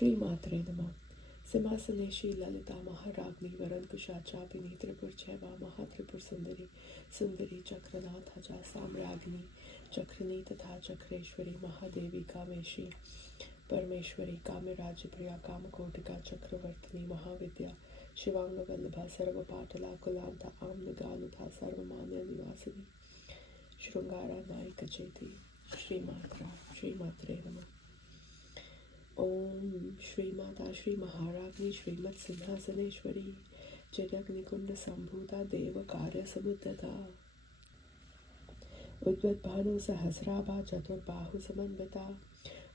श्रीमात्रे नमः। सिंहासनेशी ललिता महाराज्ञी वरंकुशाचापिनी त्रिपुर छैवा महात्रिपुर सुंदरी सुंदरी चक्रनाथा साम्राज्ञी चक्रनी तथा चक्रेश्वरी महादेवी कामेशी परमेश्वरी कामराज प्रिया कामकोटिका चक्रवर्तिनी महाविद्या शिवांग वल्लभा सर्वपाटला कुलांता आम्नगानुता सर्वमान्य निवासिनी शृंगारा नायक चेती श्रीमात्रे नमः। ओम श्री माता श्री महाराज्ञी श्रीमत् सिंहासनेश्वरी जगन्निकुंड संभूता देव कार्य समुद्रता उद्वत भानु सहस्राभा चतुर्बाहु समन्विता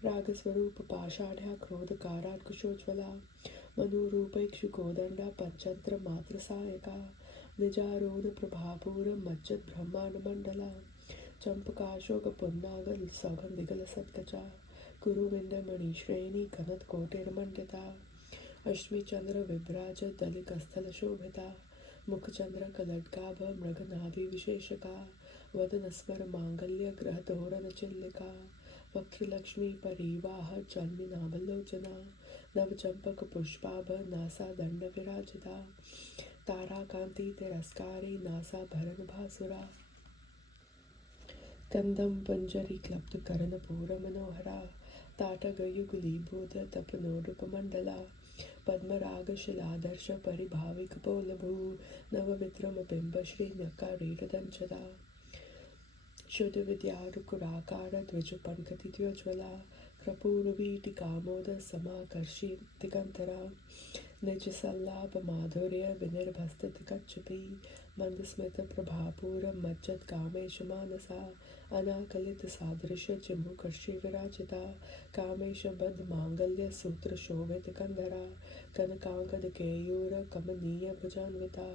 राग स्वरूप पाषाढ़ा क्रोध कारा कुशोज्वला मनुरूपैक्षु कोदंडा पंचंत्र मात्र सहायका निजारूढ़ प्रभापूर मज्जत ब्रह्मांड मंडला चंपकाशोक पुन्नागल सौगंधिगल सत्कचा कुरुविंद मणिश्रेणी घनत कोटिर्मंडिता अश्मि चंद्र विभ्राज दलिक स्थल शोभिता मुखचंद्र कलटकाभ मृगनाभि विशेषका वदन स्मर मांगल्य ग्रह तोरण चिल्लिका वक्त्रलक्ष्मी परिवाह चन्मि नाभलोचना नव चंपक पुष्पाभ नासा दंड विराजिता ताराकांति तिरस्कारी नासा भरन भासुरा कंदम पंजरी क्लप्त करण पूर मनोहरा ताटगयुगलीभूत तपनोरुपमंडला पद्मराग शिलादर्श परिभाविक पोलभू नवविक्रम बिंब श्री न्यक्कारीरदंचदा शुद्ध विद्यारुकुराकार द्विज पंकति द्योज्वला क्रपूरवीटिकामोद समाकर्षि दिगंतरा निज सल्लाप माधुर्य विनिर्भस्त कच्छपी मंदस्मित प्रभापूर मज्जत कामेश मानसा अनाकलित सादृश चिमुकर्षि विराजिता कामेश बद्ध मांगल्य सूत्र शोभित कंधरा कनकांगद केयूर कमनीय भुजान्विता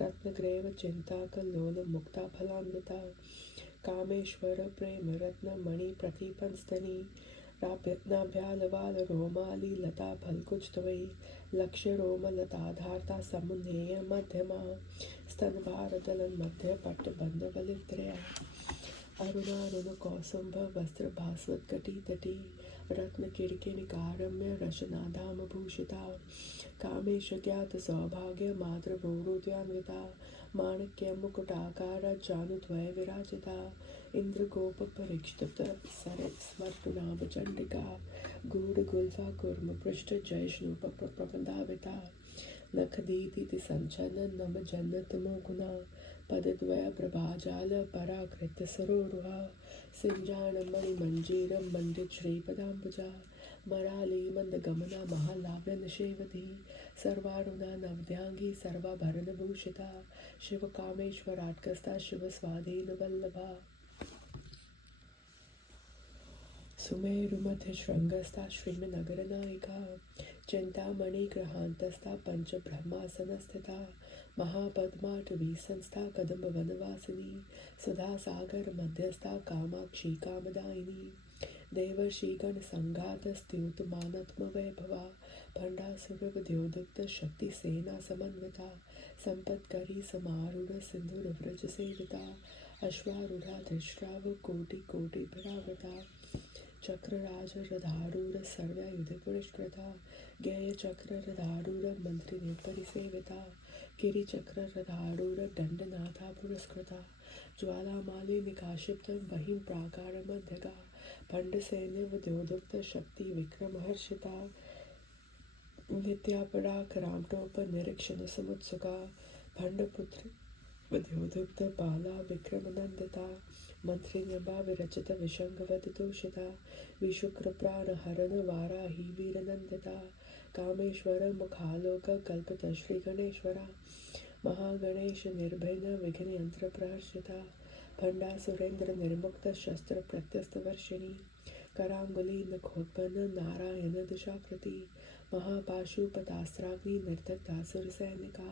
रत्नग्रेव चिंता कल्लोल मुक्ता फलान्विता कामेश्वर प्रेम रत्न मणि प्रतीपन स्तनी नाभ्यालवाल रोमाली लता फलकुच त्वयि लक्ष्य रोम लताधारता समुन्नेय मध्यमा स्तनभार दलन मध्य पट्ट बंद बलित्रया अरुणारुण कौसुंभ वस्त्र भास्वत कटी तटी रत्न किरकिनिकारम्य रशनाधाम भूषिता कामेश ज्ञात सौभाग्य मातृ भोरुद्यान्विता माणक्य मुकुटाकार जानुद्वय विराजिता इंद्रगोप परीक्षित सर स्मर्तुनाभ चंडिका गूढ़ गुल्फा कुर्म पृष्ठ जयष्णुप प्रबंधाविता नखदीति संचन नम जन्नत मोगुना पदद्वय प्रभाजाल पराकृत्य सरोरुहा सिंजान मणिमंजीर मंडित श्रीपदाम्बुजा मराली मंद गमना महालाव्य निषेवती सर्वारुणा नवध्यांगी सर्वाभरण भूषिता शिव कामेश्वराट्कस्ता शिव स्वाधीन वल्लभा सुमेरुमध्य श्रृंगस्था श्रीमनगर नायिका चिंतामणि ग्रहांतस्था पंच ब्रह्मासन स्थिता महापद्माटवी संस्था कदम्ब वनवासिनी सदा सागर मध्यस्था कामाक्षी कामदायिनी देवर्षिगण संघात स्तुत मानत्म वैभवा भंडासुर विद्योदुक्त शक्ति सेना समन्विता संपत्करी समारूढ़ सिंधुर व्रज सेविता अश्वारूढ़ा धृष्टाव कोटि कोटि भिरावता चक्रराज रधारूढ़ सर्वयुध पुरस्कृता ज्ञेय चक्र रधारूढ़ मंत्री परिसेविता गिरि चक्र रधारूढ़ दंडनाथा पुरस्कृता ज्वालामाली निकाशिप्त बहिं प्राकार मध्यगा भंड सैन्य विद्योदुक्त शक्ति विक्रम हर्षिता नित्यापरा करामटोप निरीक्षण समुत्सुका भंडपुत्र विद्योदुक्त बाला विक्रम नंदिता मंत्री नभा विरचित विशंगवद तोषिता विशुक्र प्राण हरण वाराही वीर नंदिता कामेश्वर मुखालोक कल्पित श्री गणेश्वरा महागणेश निर्भय विघ्न यंत्र प्रहर्षिता भंडा सुरेंद्र निर्मुक्त शस्त्र प्रत्यस्त वर्षिणी करांगुली नखोत्पन्न नारायण दिशाकृति महापाशुपतास्त्राग्नि निर्दग्धासुर सैनिका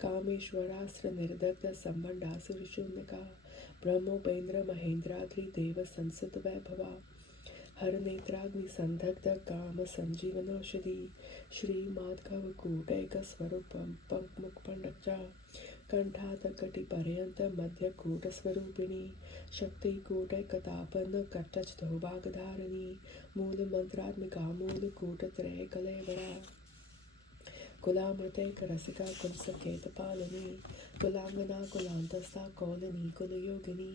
कामेश्वरास्त्र निर्दग्ध संभंडासुर शून्यका ब्रह्मोपेन्द्र महेंद्राद्रि देव संसत वैभवा हर नेत्राग्नि संदग्ध काम संजीवनौषधि श्रीमाधव कूटैक स्वरूपम पंकमुखपंडचा कंठातकटिपर्यंत मध्यकूटस्वरूपिणी शक्तिकूटैकतापन कटस्थोभागधारिणी मूलमन्त्रात्मिका मूलकूटत्रयकलेवरा कुलामृतैकरसिका कुलसकेतपालिनी कुलांगना कुलांतस्था कौलिनी कुलयोगिनी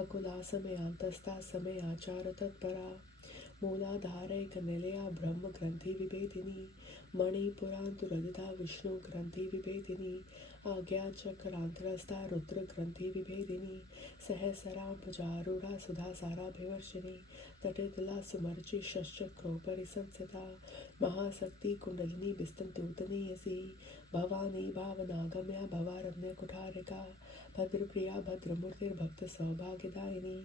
अकुला समयांतस्था समयाचार तत्परा मूलाधारैक निलया ब्रह्म ग्रंथि विभेदिनी मणिपुरांतुरगिता विष्णु ग्रंथि विभेदिनी आज्ञा चक्रांतरस्था रुद्र ग्रंथि विभेदिनी सहस्रां भुजारूढ़ा सुधा साराभिवर्षिणी तटितला सुमर्चि शश्चक्रोपरि संस्थिता महाशक्ति कुंडलिनी विस्तंतूतनीयसी भवानी भावनागम्या भवारण्य कुठारिका भद्रप्रिया भद्रमूर्तिर्भक्त सौभाग्यदायिनी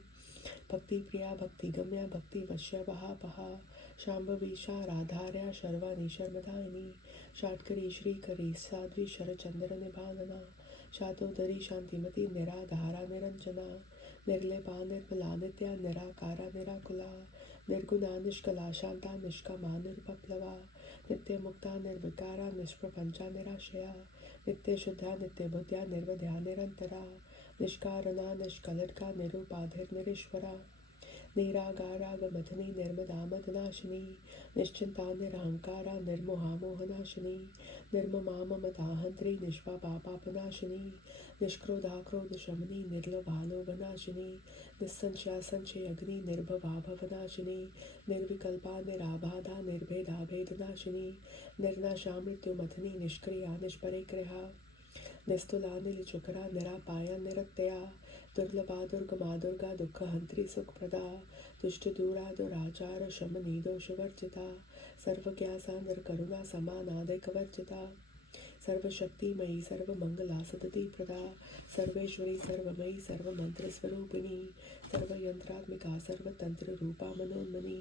भक्ति प्रिया भक्ति गम्या भक्ति वश्य पहा शाम्भवी राधार्या शर्वाणी शर्मदायिनी शाटकरी श्रीकरी साध्वी शरचंद्र निभानना शातोदरी शांतिमती निराधारा निरंजना निर्लेपा निर्मला नित्या निराकारा निराकुला निर्गुणा निष्कला शांता निष्कामा निरपप्लवा नित्य मुक्ता निर्विकारा निष्प्रपंचा निराशया नित्य शुद्धा नित्य बुद्ध्या निर्वध्या निरंतरा निष्कारणा निष्कलटका निरूपाधिर्निरीश्वरा निरागारागमथनी निर्मदामदनाशिनी निश्चिंता निरहंकारा निर्मोहामोहनाशिनी निर्ममा ममताहंत्री निष्पापापापनाशिनी निष्क्रोधाक्रोधशमनी निर्लोभालोभनाशिनी निस्संशया संशयग्नि निर्भवा भवनाशिनी निर्विकल्पा निराबाधा निर्भेदा भेदनाशिनी निर्नाशा मृत्युमथनी निष्क्रिया निष्परिग्रहा निस्तुला नीलचुकरा निरापाया निरत्यया दुर्लभा दुर्गमा दुर्गा दुःखहंत्री सुखप्रदा दुष्ट दूरा दुराचार शमनी दोषवर्जिता सर्वज्ञासा निर्करुणा समानादैकवर्जिता सर्वशक्तिमयी सर्वमंगला सतती प्रदा सर्वेश्वरी सर्वमयी सर्वमंत्रस्वरूपिणी सर्वयंत्रात्मिका सर्वतंत्र रूपा मनोन्मनी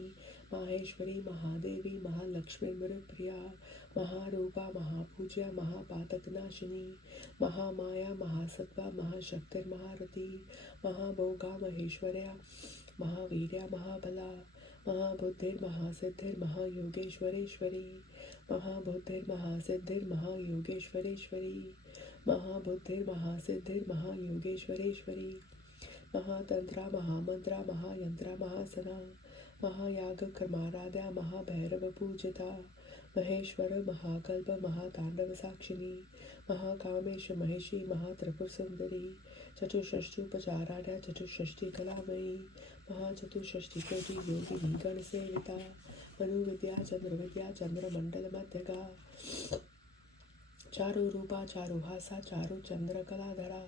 माहेश्वरी महादेवी महालक्ष्मी मुरप्रिया महारूपा महापूज्या महापातकनाशिनी महामाया महासत्वा महाशक्तिर्महारथी महाभोगा महेश्वर्या महावीर्या महाबला महाबुद्धिर्महासिद्धिर्महायोगेश्वरेश्वरी महाबुद्धिर्महासिद्धिर्महायोगेश्वरेश्वरी महाबुद्धिर्महासिद्धिर्महायोगेश्वरेश्वरी महातंत्रा महामंत्रा महायंत्रा महासना महायाग कर्माराध्या महाभैरव पूजिता महेश्वर महाकल्प महातांडव साक्षिणी महाकामेश महेशी महात्रिपुर सुंदरी चतुष्षष्टुपचाराढ्या चतुष्षष्टि कलामयी महाचतुष्षष्टि कोटि योगिनी गण सेविता मनुविद्या चंद्रविद्या चंद्रमंडल मध्यगा चारु रूपा चारु हासा चारु चंद्र कलाधरा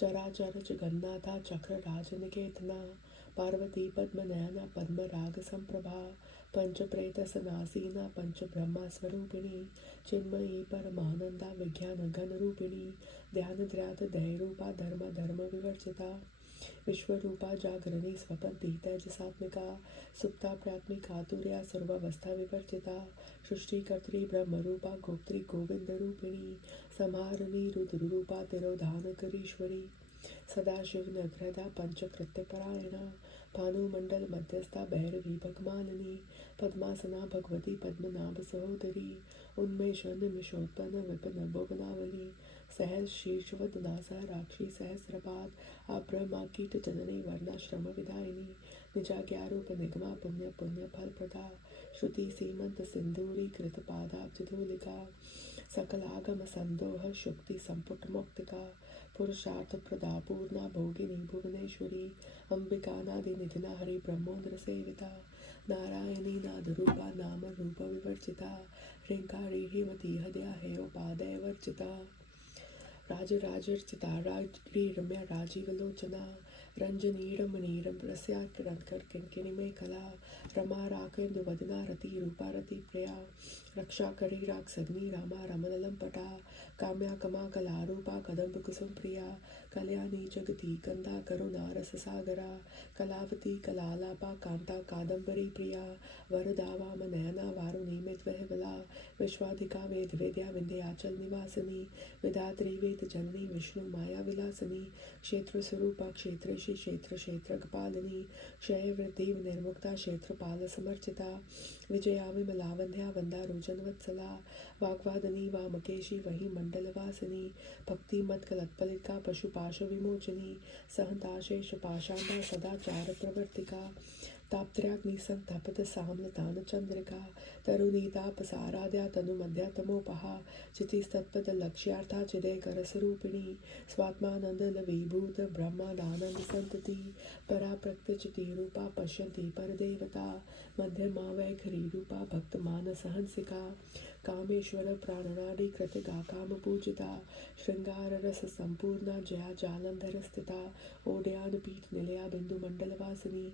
चराचर जगन्नाथा चक्र राजनिकेतना पार्वती पद्मनयना पद्म राग संप्रभा पंच प्रेत सनासीना पंच ब्रह्मा स्वरूपिणी चिन्मयी परमानंदा विज्ञान घन रूपिणी ध्यान ध्यात दय रूपा धर्म धर्म विवर्जिता विश्वरूपा जागरणी स्वपंती तेजसात्मिका सुप्ता प्रात्मिका तुर्या सर्वावस्था विवर्जिता सृष्टिकर्त्री ब्रह्मरूपा गोप्त्री गोविंद रूपिणी संहारिणी रुद्ररूपा तिरोधानकरीश्वरी सदाशिव नग्रदा पंचकृत्यपरायणा भानुमंडल मध्यस्था भैरवी भगमालिनी पद्मासना भगवती पद्मनाभ सहोदरी उन्मेष निमिषोत्पन्न विपिन भुवनावली सहस शीर्षवदनासा राक्षी सहस्रपाद आब्रह्मा कीट जननी वर्णाश्रम विदायिनी निजाज्ञारूप निगमा पुण्य पुण्य फल प्रदा श्रुति सीमंत सिंदूरी कृत पादाब्जधूलिका सकलागम संदोह शुक्ति संपुट मुक्तिका पुरुषार्थ प्रदा पूर्णा भोगिनी भुवनेश्वरी अंबिकानादि निधिना हरि ब्रह्मोन्द्र सेविता नारायणी नाद रूपा नाम रूप विवर्जिता ह्रींकारी हिमती हृदया हेयोपादय वर्जिता राजराजर्चिता राजगी रम्या राजीवलोचना रंजनीरमणीरम रस्याकिंकिणी कला रमा राकेन्दुवदना रति रूपा रति प्रिया रक्षा करी राक्षग्नि रामा रमललम पटा काम्या कमा कला रूपा कदम्ब कुसुम प्रिया कल्याणी जगती कंदा करुणा रस सागरा कलावती कलालापा कांता कादम्बरी प्रिया वरदा वाम नयना वारुणी विद्वह विला विश्वाधिका वेद वेद्या विंध्याचल निवासिनी विधात्री वेद जननी विष्णु माया विलासिनी क्षेत्र स्वरूपा क्षेत्रेशी क्षेत्र क्षेत्र पालिनी क्षय वृद्धि निर्मुक्ता क्षेत्रपाल समर्चिता विजया विमलावंध्या वंदा रोजनवत्सला वाग्वादनी वामकेशी वही मंडलवासिनी भक्ति मत कलत्पलिका पशुपाश विमोचनी सहंता शेष पाषांडा सदाचार प्रवर्तिका ताप्त्र्याग्नि संतपत साम्लतान चंद्रिका तरुणीतापसाराध्या तनुमध्या तमोपहा चितिस्तत्पद लक्ष्यार्था चिदय करस्वरूपिणी स्वात्मानंद लवीभूत ब्रह्मादानंद संतति पराप्रक्त चिति रूपा पश्यन्ति परदेवता मध्यमा वैखरी रूपा भक्त मानस हंसिका कामेश्वर प्राणनाडी कृतिका काम पूजिता श्रृंगार रस संपूर्णा जया जालंधर स्थिता ओड्यान पीठ निलया बिंदु मंडल वासिनी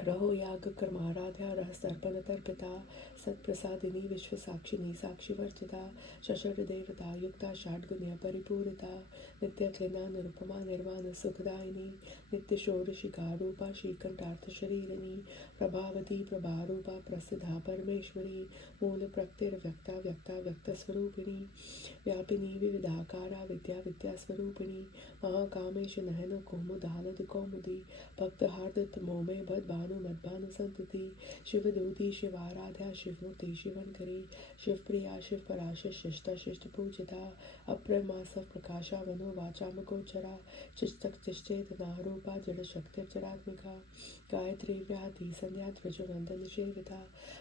रहो याग कर्माराध्या रहस्यर्पण तर्पिता सत्प्रसादिनी विश्व साक्षिनी साक्षी वर्जिता शशर देवता युक्ता षाड्गुण्य परिपूरिता नित्य क्लिना निरुपमा निर्वाण सुखदायिनी नित्य षोडशिका रूपा श्रीकंठार्थ शरीरिणी प्रभावती प्रभारूपा प्रसिद्धा परमेश्वरी मूल प्रकृतिर व्यक्ता व्यक्ता व्यक्त स्वरूपिणी व्यापिनी विविधाकारा विद्या विद्या स्वरूपिणी महाकामेश नहन कौमुदालद कौमुदी भक्त हार्दित मोमे भद भानु मदभानु संतति शिवदूती शिवाराध्या शिवमूर्ति शिवनकरी शिवप्रिया शिव पराशर शिष्टा शिष्ट पूजिता अप्रमासव प्रकाशा वनो वाचाम गोचरा चिस्तक चिश्चेत नारूपा जड़ शक्ति चरात्मिका गायत्री व्याधि संध्या त्रिजुनंदन सेविता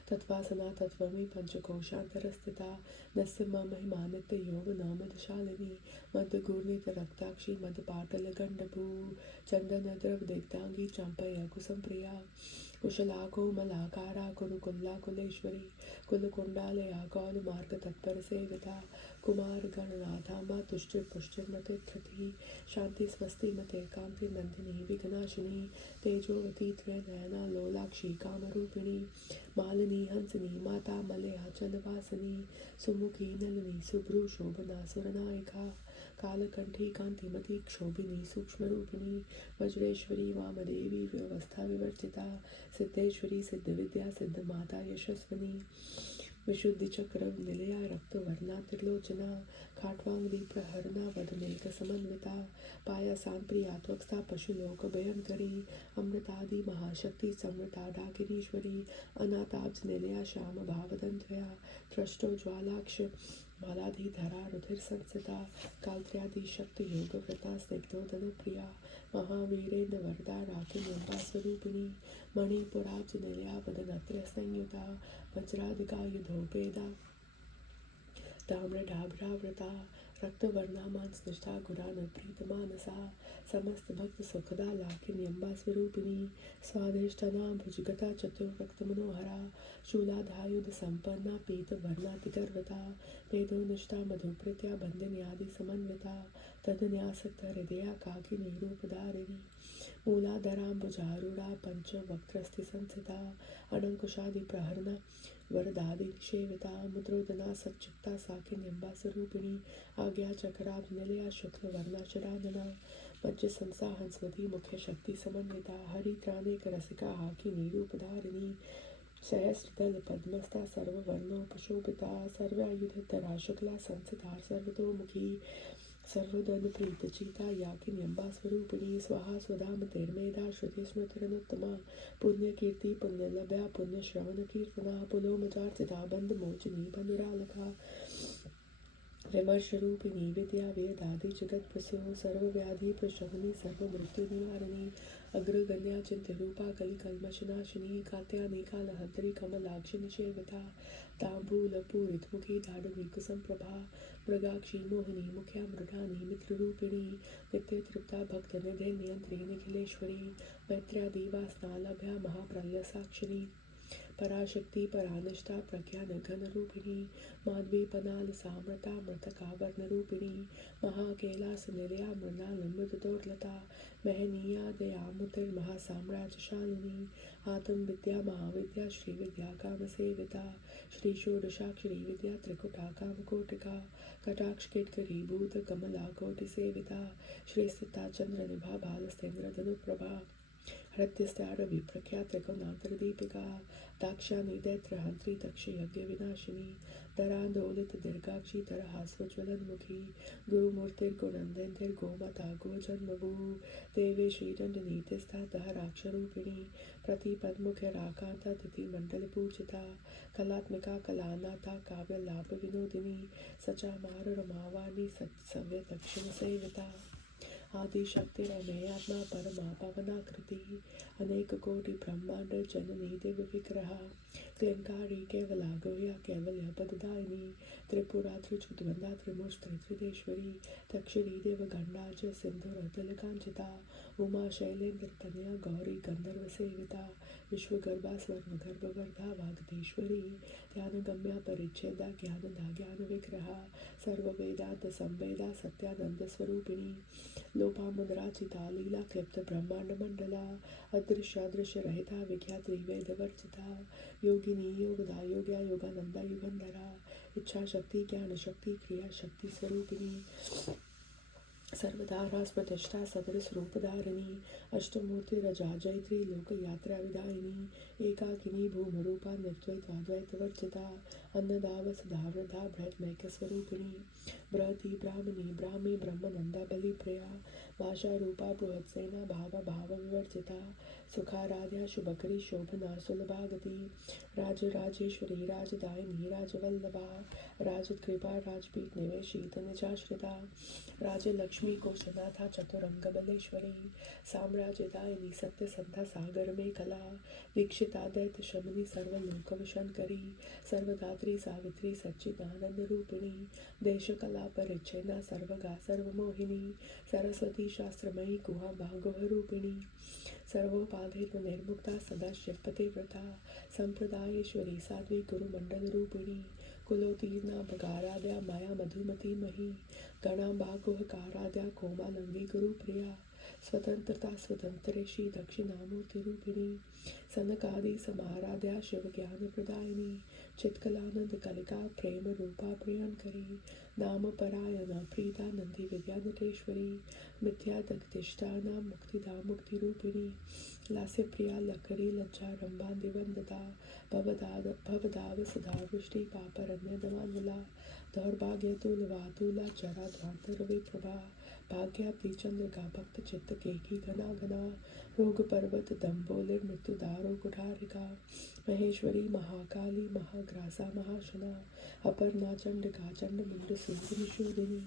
तत्वासना तत्वमी पंचकोशांतरस्थिता नस्य महिमा नित्य योग नामदशालिनी मद गुर्णित रक्ताक्षी मद पाटल गंडभू चंदन द्रव दिग्धांगी चंपय कुसुम प्रिया कुशला कोमलाकारा कुरुकुल्ला कुलेश्वरी कुलकुंडालया कौल मार्ग तत्पर सेविता कुमार गणनाथांबा तुष्टिर पुष्टिर मते धृति शांति स्वस्ति मते कांति नंदिनी विघ्नाशिनी तेजोवती त्रिनयना लोलाक्षी कामरूपिणी मालिनी हंसिनी माता मलयाचल वासिनी सुमुखी नलिनी सुभ्रु शोभना सुरनायिका कालकंठी कांतिमती क्षोभिनी सूक्ष्मरूपिणी वज्रेश्वरी वामदेवी व्यवस्था विवर्जिता सिद्धेश्वरी सिद्ध विद्या सिद्ध माता यशस्विनी विशुद्धि चक्र निलया रक्तवर्णा त्रिलोचना खाटवांगली प्रहरना वदनेक समन्विता पायासान प्रिया त्वक्स्था पशुलोक भयंकरी अमृतादि महाशक्ति समृता डाकिनीश्वरी अनाताब्ज निलया श्याम भावदंत्रया त्रष्टो ज्वालाक्ष मालाधिधरा रुधिर संसिता कालत्र्यादि शक्ति योग व्रता स्निग्धोदन प्रिया महावीरेन्द्र वरदा राकिन्यंबा स्वरूपिणी मणिपुराब्ज निलया वदनत्र संयुता वज्राधिका युधोपेदा ताम्रडाभ्रावृता रक्तवर्णा मांसनिष्ठा गुरान प्रीत मानसा समस्त भक्त सुखदा लाकिन्यंबा स्वरूपिणी स्वादिष्टना भुजगता चतुर्रक्त मनोहरा शूलाधायुध संपन्ना पीत वर्णातिगर्वता वेदोनिष्ठा मधुप्रीत्या बंधन्यादि समन्विता तदन्यासक्त हृदया काकिनी रूपधारिणी मूलाधराम्बुजारूढ़ा पंचवक्त्रस्ति संस्थिता अनंकुशादि प्रहरना वरदादि निषेविता मुद्रोदना सच्चित्ता साकिन्यंबा स्वरूपिणी आज्ञा चक्राब्ज निलया शुक्ल वर्णाचरादना मज्ज संसा हंसवती मुख्य शक्ति समन्विता हरित्राणेक रसिका हाकिनी रूपधारिणी सहस्रदल पद्मस्था सर्ववर्णोपशोभिता सर्वायुधरा शुक्ला संस्थिता सर्वतोमुखी सर्वदन प्रीत चीता याकिन्यंबा स्वरूपिणी स्वाहा स्वधा मतिर्मेधा श्रुति स्मृतिरनुत्तमा पुण्य कीर्ति पुण्य लभ्या पुण्य श्रवण कीर्तना पुलोमजार्चिता बंध मोचनी बंधुरालका विमर्श रूपिणी विद्या वेदादि जगत प्रसो सर्वव्याधि प्रशमनी सर्व मृत्यु निवारिणी अग्रगण्या चिंत्य रूपा कलि कल्मशनाशिनी कात्यानी कालहद्री कमलाक्षि निषेविता तांबूल पूरित मुखी दाढ़वी कुसुम प्रभा मृगाक्षी मोहिनी मुख्या मृडानी मित्र रूपिणी नित्य तृप्ता भक्त निधे नियंत्री निखिलेश्वरी मैत्र्यादि वासना लभ्या महाप्रलय साक्षिणी पराशक्ति परानिष्ठा प्रज्ञान घन रूपिणी माधवी पनाल सामृता मृतका वर्ण रूपिणी महाकैलास निलया मृणाल मृदुदोर्लता महनीया दयामुतिर महासाम्राज्यशालिनी आत्म विद्या महाविद्या श्री विद्या काम सेविता श्री षोडशाक्षरी विद्या त्रिकुटा काम कोटिका कटाक्ष किटकरी भूत कमला कोटि सेविता श्री स्थिता चंद्र निभा भालस्तेन्द्र धनुप्रभा हृत्यस्तार विप्रख्या त्रिकोणान्तरदीपिका दाक्षायणी दैत्रहन्त्री दक्ष यज्ञ विनाशिनी दरान्दोलित दीर्घाक्षी तरहास्वज्वलन्मुखी गुरुमूर्तिर्गुणन्दिर्गोमता गोजन्मभू देवे श्रीदण्डनीतिस्था दहराक्षरूपिणी प्रतिपद्मुखराकान्ता तिथिमण्डलपूजिता कलात्मिका कलानाथा काव्यलाभ विनोदिनी सचामार रमावाणी सत्सव्य दक्षिण सेविता आदिशक्तिरमेयात्मा परमा पवनाकृति अनेक कोटि ब्रह्मांड जननी दिव्य विग्रह क्लिंकारी केवला गौया कैवल्य पददायिनी त्रिपुरा त्रिचुद्वंदा त्रिमूर्ति त्रिदेश्वरी दक्षिणी देवगंडाज सिंधुर तिलकांचिता उमा शैलेन्द्र तनया गौरी गंधर्व सेविता विश्वगर्भा स्वर्ण गर्भवर्धा वागदेश्वरी ध्यानगम्या परिच्छेदा ज्ञानदा ज्ञान विग्रह सर्ववेदांत संवेदा सत्यानंद स्वरूपिणी लोपामुद्राचिता लीला क्लिप्त ब्रह्मांड मंडला अदृश्य रहिता विख्यात वेद वर्जिता योगिनी योगदा योग्या योगानंदा युगंधरा इच्छा शक्ति ज्ञान शक्ति क्रिया शक्ति स्वरूपिणी सर्वधारा प्रतिष्ठा सदृश रूपधारिणी अष्टमूर्ति रजा जयत्री लोक यात्रा विदायिनी एकाकिनी भूमरूपा निर्द्वैत वर्जिता अन्नदा वसुधा वृद्धा बृहत्मैक स्वरूपिणी बृहति ब्राह्मणी ब्राह्मी ब्रह्मनंदा बलि प्रिया भाषा रूपा बृहत्सेना भाव विवर्जिता सुखाराध्या शुभकरी शोभना सुलभागति राजेश्वरी राजदायिनी राजवल्लभा राजकृपा राजपीठ निवेशित निजाश्रिता राजलक्ष्मी कोशनाथा चतुरंग बलेश्वरी साम्राज्यदायिनी सत्य संध्या सागर में कला दीक्षिता दैत्य शमनी सर्वलोक विशंकरी सर्वदात्री सावित्री सच्चिदानंद रूपिणी देश कला परिच्छेदा सर्वगा सर्वमोहिनी सरस्वती शास्त्रमयी गुहा भागोह रूपिणी सर्वोपाधि निर्मुक्ता सदा शिवपति व्रता संप्रदायेश्वरी साध्वी गुरुमंडल रूपिणी कुलोतीर्णा भगाराध्या माया मधुमती मही गणाम्बागुह काराध्या कोमालंगी गुरुप्रिया स्वतंत्रता स्वतंत्रेशी दक्षिणामूर्ति रूपिणी सनकादि समाराध्या शिव ज्ञान प्रदायिनी चित्कलानंद कलिका प्रेम रूपा प्रियंकरी नाम परायणा प्रीता नंदी विद्या नटेश्वरी मिथ्या दग्धिष्ठाना मुक्तिदा मुक्ति रूपिणी लास्य प्रिया लकरी लज्जा रंभा दिवंदता भवदाव सदा वृष्टि पापरण्य दमानुला दौर्भाग्य तुलवातुला चरा ध्वांतर विप्रभा भाग्याब्धि चंद्रिका भक्त चित्त केकी घना घना रोग पर्वत दम्बोलिर मृत्युदारो कुठारिका महेश्वरी महाकाली महाग्रासा महाशना अपर्णा चंडिका चंड मुंड सूर्य निशूदिनी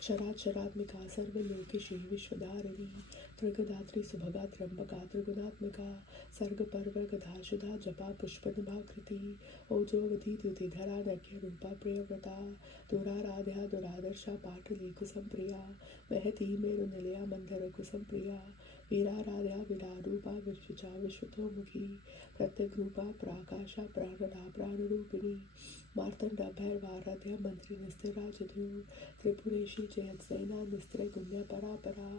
क्षरात्मिका सर्वलोकेशी विश्वधारिणी त्रिगदात्री सुभगा त्र्यंबका त्रिगुणात्मिका सर्ग पर्वग धाशुधा जपा पुष्प निभाकृति ओजोवधि द्युतिधरा नख्य रूपा प्रियव्रता दुराराध्या दुरादर्शा पाटली कुसम प्रिया महती मेरु निलया मंदर कुसम प्रिया वीराराध्या विरारूपा विश्वचा विश्वतोमुखी प्रत्यक रूपा प्राकाशा प्राणदा प्राणरूपिणी मार्तंडा भैरवाराध्या मंत्री निस्तिराजधु त्रिपुरेशी जयत्सेना निस्त्र गुण्य परापरा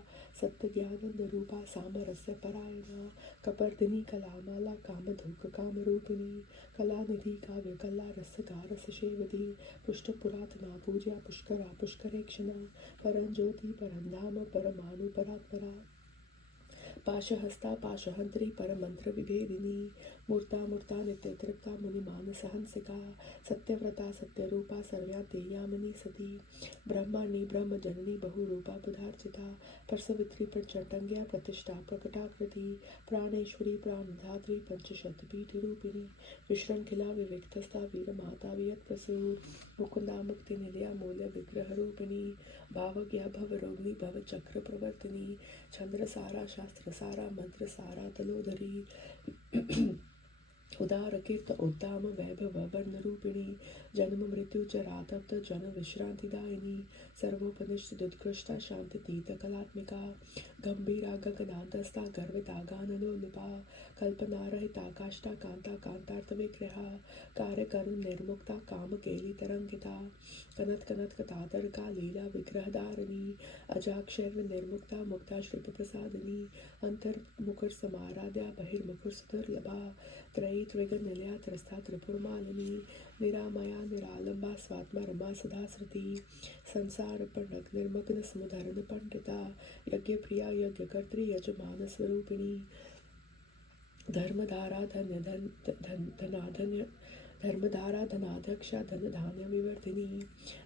सत्य ज्ञानंद रूपा सामरस्य परायणा कपर्दिनी कलामाला कामधुक कामरूपिणी कलानिधि काव्य कला रस गारस शेवदी पुष्ट पुरातना पूज्या पुष्करा पुष्करेक्षणा परंज्योति परंधाम परमाणु परात्परा पाशहस्ता पाशहंत्री परमंत्र विभेदिनी मूर्ता मूर्ता नित्य तृप्ता मुनिमानस हंसिका सत्यव्रता सत्यरूपा सर्व्यातेयामिनी सती ब्रह्माणी ब्रह्म जननी बहुरूपा बुधार्चिता परसवित्री प्रचंडंग्या प्रतिष्ठा प्रकटाकृति प्राणेश्वरी प्राणधात्री पंचशतपीठ रूपिणी विश्रंखिला विविक्तस्था वीर माता वियत प्रसूर मुकुंदा मुक्ति निलया मूल्य विग्रह रूपिणी भावज्ञा भवरोगिणी भव चक्र प्रवर्तिनी छंद्रसारा शास्त्रसारा मंत्रसारा तलोधरी उदार कीर्त उद्दाम वैभव वर्ण रूपिणी जन्म मृत्यु चरातप्त जन विश्रांतिदायिनी सर्वोपनिष्ठ दुत्कृष्टा शांति तीत कलात्मिका गंभीरा गगनादस्ता गर्विता गानलोलुपा कल्पना रहिता काष्ठा कांता कांतार्थ विग्रहा कार्य करुण निर्मुक्ता काम केली तरंगिता कनत कनत कतादर का लीला विग्रहधारिणी अजाक्षर निर्मुक्ता मुक्ता श्रुप प्रसादिनी अंतर मुखर समाराध्या बहिर्मुखर सुदुर्लभा त्रयी त्रिगन निलया त्रस्ता त्रिपुरमालिनी निरामया निरालंबा स्वात्मा रमा सदा श्रुति संसार पंडक निर्मग्न समुधरण पंडिता यज्ञ प्रिया यज्ञ कर्त्री यजमान स्वरूपिणी धर्मधारा धन्य धन धन धनाधन्य धर्मधारा धनाध्यक्षा धन धान्य विवर्धिनी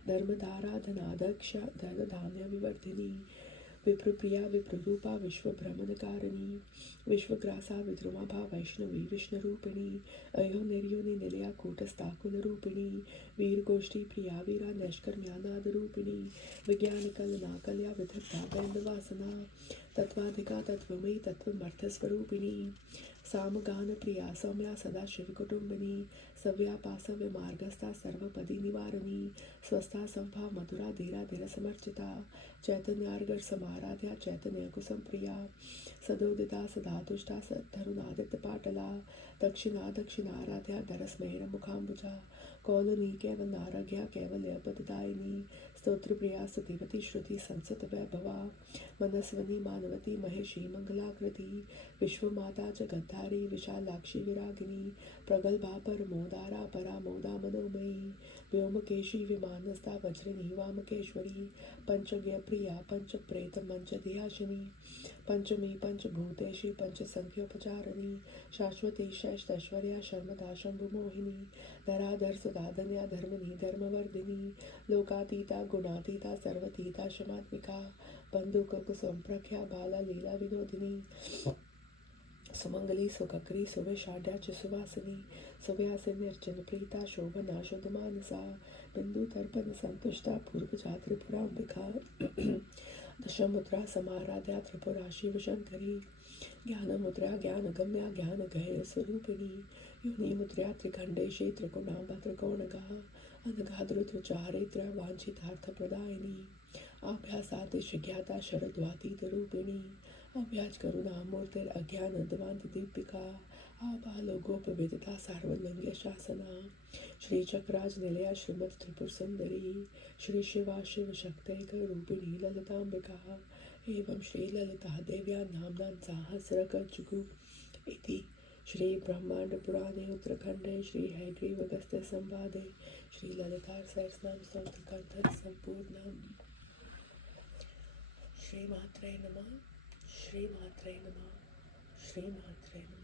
धर्मधारा धनाध्यक्षा धन धान्य विवर्धिनी विप्रप्रिया विप्ररूपा विश्वभ्रमणकारिणी विश्वग्रासा विद्रुमाभा वैष्णवी विष्णुरूपिणी अयो निर्योनि निलया कूटस्थाकुलरूपिणी वीरगोष्ठी प्रिया वीरा नैष्कर्म्यानादरूपिणी विज्ञानकलनाकल्या विदग्धा बैंदवासना तत्वाधिका तत्वमयी तत्वमर्थस्वरूपिणी सामगान प्रिया सौम्या सदा शिवकुटुम्बिनी सव्यापासव्य मार्गस्था सर्वपदी निवारिणी स्वस्था संभा मधुरा धीरा धीर समर्चिता चैतन्यार्गर समाराध्या चैतन्य कुसुमप्रिया सदोदिता सदातुष्टा सद्धरुणादित्य पाटला दक्षिणा दक्षिणाराध्या धरस्मैर मुखाम्बुजा कौलनी केवल नारज्ञा कैवल्यपददायिनी स्तोत्रप्रिया स्तुतिवती श्रुति संसत वैभवा मनस्वनी मानवती महेशी मंगलाकृति विश्वमाता जगद्धारी विशालाक्षी विरागिनी प्रगल्भा परमोदारा परामोदा मनोमयी व्योमकेशी विमानस्था वज्रिणी वामकेश्वरी पंचज्ञ प्रिया पंचप्रेत मंचधियाशिनी पंचमी पंचभूतेशी पंचसंख्योपचारिणी शाश्वती श्रेष्ठैश्वर्या शर्मदा शंभुमोहिनी धराधर सुधाधन्या धर्मनी धर्मवर्धिनी लोकातीता गुणातीता सर्वतीता शमात्मिका बंधुक कुसुम प्रख्या बाला लीला विनोदिनी सुमंगली सुकक्री सुवेशाढ़ च सुवासिनी सुव्यासी निर्जन प्रीता शोभना शुद्ध मानसा बिंदु तर्पण संतुष्टा पूर्व त्रिपुरांबिका दशमुद्रा समाराध्या त्रिपुरा शिव शंकरी ज्ञान मुद्रा ज्ञान गम्या ज्ञान गहेय स्वरूपिणी योनि मुद्रा त्रिखंडेशी त्रिकोणांबा त्रिकोणगा अनघा धृतचारित्र वांछितार्थ प्रदायिनी आभ्यासातिशज्ञाता शरद्वातीत रूपिणी अव्याज करुणा मूर्तिर अज्ञान दवांत दीपिका आबालो गोप विदिता सार्वलिंग शासना श्री चक्राज निलया श्रीमद त्रिपुर सुंदरी श्री शिवा शिव शक्तैक रूपिणी ललितांबिका एवं श्री ललिता देव्या नाम्ना सहस्रकजुगु इति श्री ब्रह्मांड पुराणे उत्तरखंडे श्री हैग्रीव अगस्त्य संवादे श्री ललिता सहस्रनाम स्तोत्र कंठ संपूर्णम। श्री मात्रे नमः। श्री मात्रे नमः। श्री मात्रे नमः।